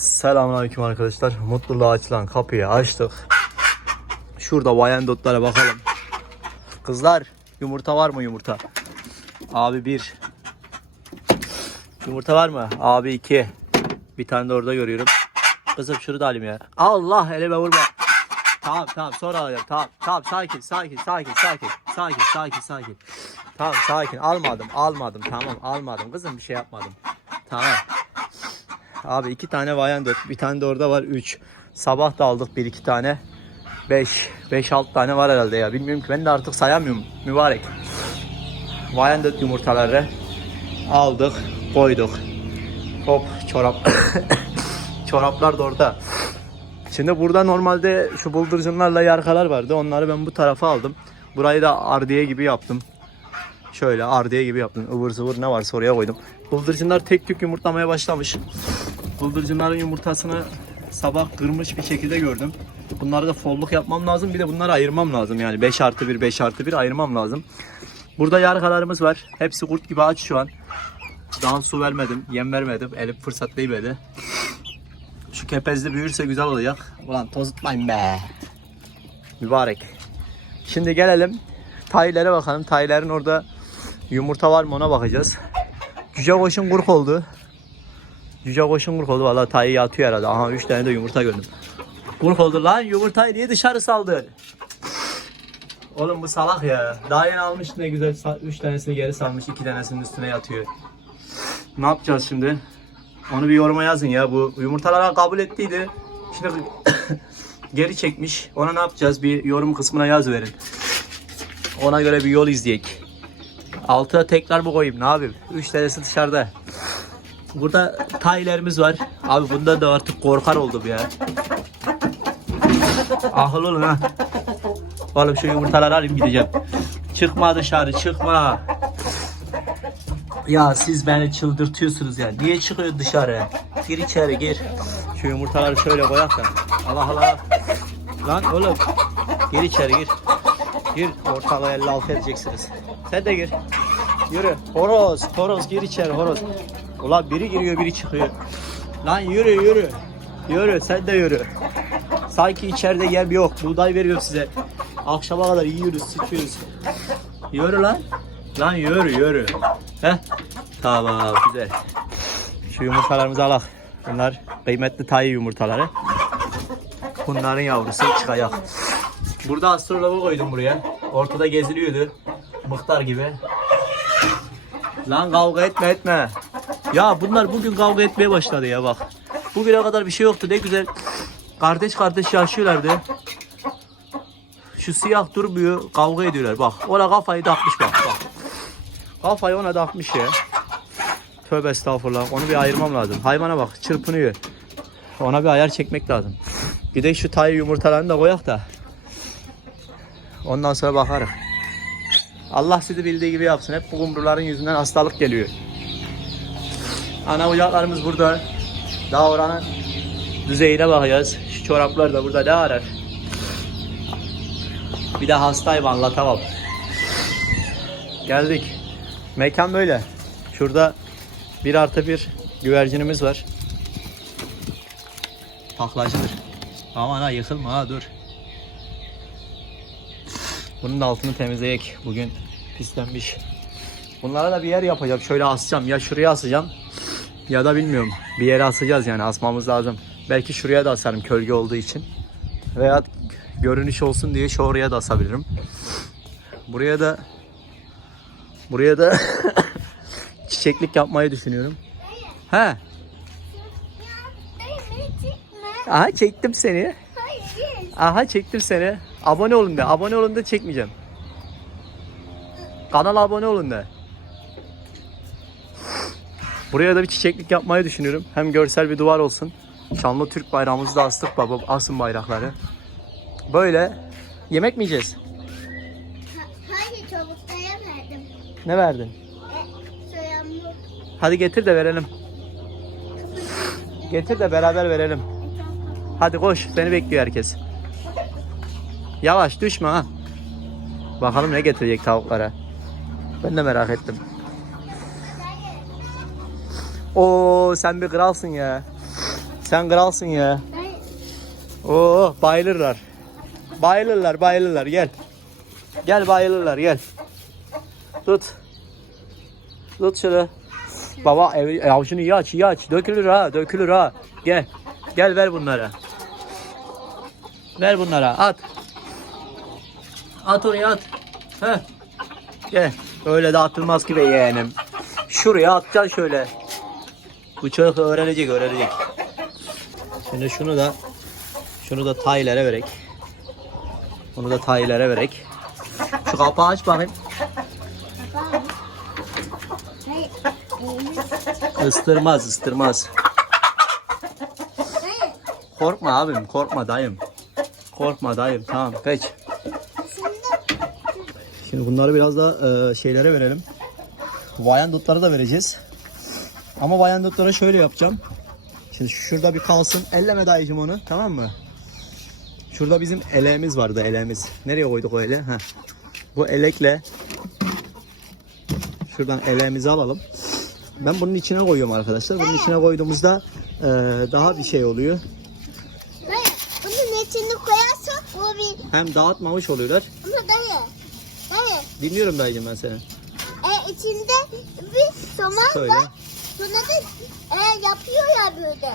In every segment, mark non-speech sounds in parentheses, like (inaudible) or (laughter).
Selamünaleyküm arkadaşlar. Mutluluğa açılan kapıyı açtık. Şurada Wyandott'lara bakalım. Kızlar yumurta var mı yumurta? Abi bir. Yumurta var mı? Abi iki. Bir tane de orada görüyorum. Kızım şunu da alayım ya. Allah elime vurma. Tamam tamam sonra alacağım. Tamam tamam sakin sakin sakin sakin. Sakin sakin sakin. Tamam sakin almadım almadım tamam almadım kızım bir şey yapmadım. Tamam. Abi iki tane Wyandotte bir tane de orada var üç. Sabah da aldık bir iki tane. Beş. Beş alt tane var herhalde ya. Bilmiyorum ki ben de artık sayamıyorum. Mübarek. Wyandotte yumurtaları aldık koyduk. Hop çorap. (coughs) Çoraplar da orada. Şimdi burada normalde şu bıldırcınlarla yarkalar vardı. Onları ben bu tarafa aldım. Burayı da ardiye gibi yaptım. Şöyle ardiye gibi yaptım. ıvır zıvır ne varsa oraya koydum. Bıldırcınlar tek tük yumurtlamaya başlamış. Bıldırcınların yumurtasını sabah kırmış bir şekilde gördüm. Bunları da folluk yapmam lazım. Bir de bunları ayırmam lazım. Yani 5 artı 1, 5 artı 1 ayırmam lazım. Burada yarkalarımız var. Hepsi kurt gibi aç şu an. Daha su vermedim, yem vermedim. Elim fırsatlayıverdi. Şu kepezli büyürse güzel olacak. Ulan tozutmayın be. Mübarek. Şimdi gelelim. Taylere bakalım. Taylerin orada yumurta var mı ona bakacağız. Cüce koşun kurk oldu. Cüce koşun kurk oldu. Valla tayı yatıyor herhalde. Aha 3 tane de yumurta gördüm. Kurk oldu lan. Yumurtayı niye dışarı saldı? Oğlum bu salak ya. Daha yeni almış ne güzel. 3 tanesini geri salmış. 2 tanesinin üstüne yatıyor. Ne yapacağız şimdi? Onu bir yoruma yazın ya. Bu yumurtalara kabul ettiydi. Şimdi (coughs) geri çekmiş. Ona ne yapacağız? Bir yorum kısmına yaz verin. Ona göre bir yol izleyek. Altına tekrar mı koyayım? Ne yapayım? 3 tanesi dışarıda. Burada taylerimiz var. Abi bunda da artık korkar oldum ya. Ahıl olun ha. Oğlum şu yumurtaları alayım gideceğim. Çıkma dışarı çıkma. Ya siz beni çıldırtıyorsunuz ya. Niye çıkıyor dışarı? Gir içeri gir. Şu yumurtaları şöyle koyak da. Allah Allah. Lan oğlum. Gir içeri gir. Gir ortalığı 56 edeceksiniz. Sen de gir. Yürü. Horoz. Horoz gir içeri horoz. Ulan biri giriyor biri çıkıyor. Lan yürü yürü. Yürü sen de yürü. Sanki içeride yem yok. Buğday veriyorum size. Akşama kadar yiyoruz, sıçıyoruz. Yürü lan. Lan yürü yürü. Heh. Tamam güzel. Şu yumurtalarımızı alak. Bunlar kıymetli tayı yumurtaları. Bunların yavrusu çıkacak. Burada astrologu koydum buraya. Ortada geziliyordu. Mıhtar gibi. Lan kavga etme etme. Ya bunlar bugün kavga etmeye başladı ya bak. Bugüne kadar bir şey yoktu ne güzel. Kardeş kardeş yaşıyorlardı. Şu siyah durmuyor kavga ediyorlar bak. Ona kafayı takmış bak bak. Kafayı ona takmış ya. Tövbe estağfurullah. Onu bir ayırmam lazım. Hayvana bak çırpınıyor. Ona bir ayar çekmek lazım. Bir de şu tayı yumurtalarını da koyak da. Ondan sonra bakarım. Allah sizi bildiği gibi yapsın. Hep bu kumruların yüzünden hastalık geliyor. Ana ocaklarımız burada. Daha oranın düzeyine bakacağız. Şu çoraplar da burada ne arar? Bir de hastayım anlatamam. Geldik. Mekan böyle. Şurada bir artı bir güvercinimiz var. Taklacıdır. Aman ha yıkılma ha dur. Bunun da altını temizleyek. Bugün pislenmiş. Bunlara da bir yer yapacağım. Şöyle asacağım. Ya şuraya asacağım. Ya da bilmiyorum. Bir yere asacağız yani. Asmamız lazım. Belki şuraya da asarım kölge olduğu için. Veya görünüş olsun diye şu oraya da asabilirim. Buraya da buraya da (coughs) çiçeklik yapmayı düşünüyorum. He. Aha çektim seni. Aha çektim seni. Abone olun de. Abone olun da çekmeyeceğim. Kanala abone olun de. Buraya da bir çiçeklik yapmayı düşünüyorum. Hem görsel bir duvar olsun. Şanlı Türk bayrağımızı da astık baba. Asın bayrakları. Böyle. Yemek mi yiyeceğiz? Ha- Hayır çabuklara verdim. Ne verdin? E. Hadi getir de verelim. Getir de beraber verelim. Hadi koş. Seni bekliyor herkes. Yavaş düşme ha. Bakalım ne getirecek tavuklara. Ben de merak ettim. Oo sen bir kralsın ya. Sen kralsın ya. Oo bayılırlar. Bayılırlar bayılırlar gel. Gel bayılırlar gel. Tut. Tut şunu. Baba ev, avucunu iyi aç iyi aç. Dökülür ha dökülür ha. Gel. Gel ver bunlara. Ver bunlara at. At oraya at. Heh. Gel. Öyle de atılmaz ki be yeğenim. Şuraya atacaksın şöyle. Bu çocuk öğrenecek öğrenecek. Şimdi şunu da şunu da taylere verek. Bunu da taylere verek. Şu kapağı aç bakayım. Istırmaz ıstırmaz. Korkma abim korkma dayım. Korkma dayım tamam geç. Şimdi bunları biraz da e, şeylere verelim. Vayandutlara da vereceğiz. Ama vayandutlara şöyle yapacağım. Şimdi şurada bir kalsın. Elleme dayıcım onu tamam mı? Şurada bizim eleğimiz vardı eleğimiz. Nereye koyduk o ele? Heh. Bu elekle şuradan eleğimizi alalım. Ben bunun içine koyuyorum arkadaşlar. Bunun içine koyduğumuzda e, daha bir şey oluyor. Dayı bunun içine koyarsak o bir Hem dağıtmamış oluyorlar. ama dayı. Dayı Dinliyorum dayıcım ben seni. e, içinde bir soman Söyle. var. Sonra da e, yapıyor ya böyle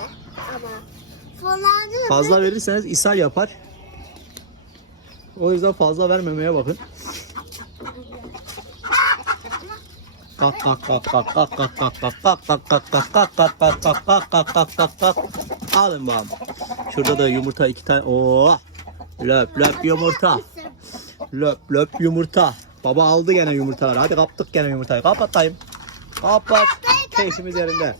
ama. Soğanı Fazla verirseniz ishal yapar. O yüzden fazla vermemeye bakın. Kalk kalk kalk kalk kalk kalk kalk kalk kalk kalk kalk kalk kalk kalk kalk kalk kalk kalk kalk kalk Alın bakalım. Şurada da yumurta iki tane. Oo. Löp löp yumurta. Löp löp yumurta. Baba aldı gene yumurtaları. Hadi kaptık gene yumurtayı. Kapatayım. Kapat. Keyfimiz yerinde.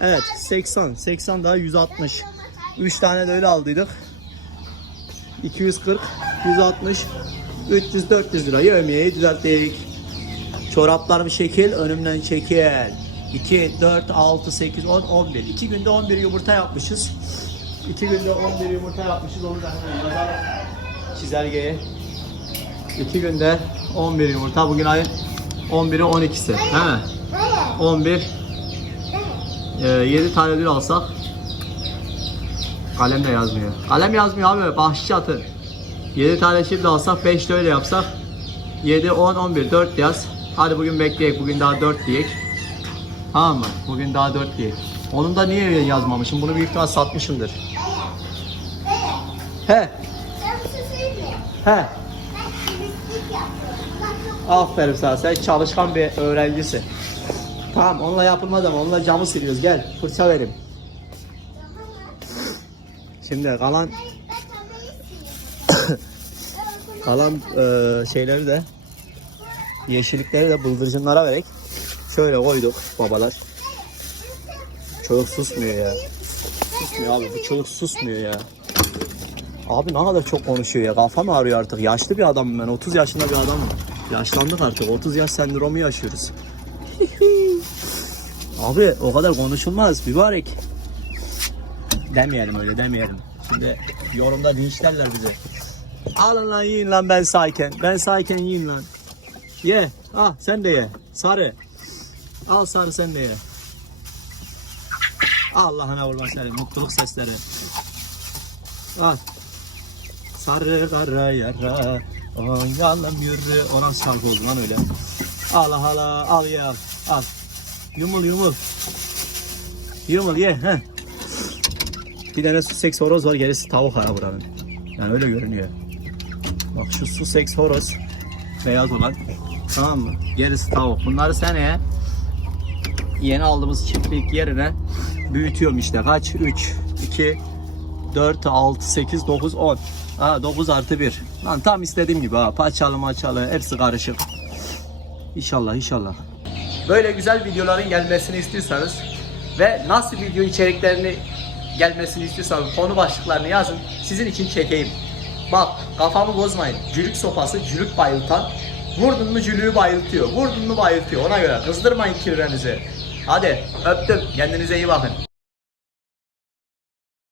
Evet 80. 80 daha 160. 3 tane de öyle aldıydık. 240, 160, 300, 400 lira yemeği düzelttik. Çoraplar bir şekil, önümden çekil. 2, 4, 6, 8, 10, 11. 2 günde 11 yumurta yapmışız. 2 günde 11 yumurta yapmışız. Onu da hemen yazalım çizelgeye. 2 günde 11 yumurta. Bugün ayın 11'i 12'si. He. Dayı. 11 e, 7 tane bir alsak kalem de yazmıyor. Kalem yazmıyor abi bahşiş atın. 7 tane şimdi alsak 5 de öyle yapsak 7, 10, 11, 4 yaz. Hadi bugün bekleyek. Bugün daha 4 diyek. Tamam mı? Bugün daha 4 diyek. Onun da niye yazmamışım? Bunu büyük ihtimal satmışımdır. He, he. Aferin sana. Sen çalışkan bir öğrencisin. Tamam onunla yapılmaz ama onunla camı siliyoruz. Gel fırça verim. Şimdi kalan (coughs) kalan e, şeyleri de yeşillikleri de bıldırcınlara vererek şöyle koyduk babalar. Çocuk susmuyor ya. Susmuyor abi bu çocuk susmuyor ya. Abi ne kadar çok konuşuyor ya. Kafam ağrıyor artık. Yaşlı bir adamım ben. 30 yaşında bir adamım. Yaşlandık artık. 30 yaş sendromu yaşıyoruz. Abi o kadar konuşulmaz mübarek. Demeyelim öyle demeyelim. Şimdi yorumda linçlerler bizi. Alın lan yiyin lan ben sayken. Ben sayken yiyin lan. Ye. Ah sen de ye. Sarı. Al sarı sen de ye. Allah'ına vurma seni. Mutluluk sesleri. Al. Sarı kara yara. Oynayalım yürü. Ona şarkı oldu lan öyle. Al al al ye al. Al. Yumul yumul. Yumul ye. Heh. Bir tane su seks horoz var gerisi tavuk ha buranın. Yani öyle görünüyor. Bak şu su seks horoz. Beyaz olan. Tamam mı? Gerisi tavuk. Bunları seneye yeni aldığımız çiftlik yerine büyütüyorum işte. Kaç? 3, 2, 4, 6, 8, 9, 10. Ha 9 artı 1. Lan tam istediğim gibi ha. Paçalı maçalı hepsi karışık. İnşallah inşallah. Böyle güzel videoların gelmesini istiyorsanız ve nasıl video içeriklerini gelmesini istiyorsanız konu başlıklarını yazın. Sizin için çekeyim. Bak kafamı bozmayın. Cülük sopası cülük bayıltan. Vurdun mu cülüğü bayıltıyor. Vurdun mu bayıltıyor. Ona göre kızdırmayın kirvenizi. Hadi öptüm. Kendinize iyi bakın.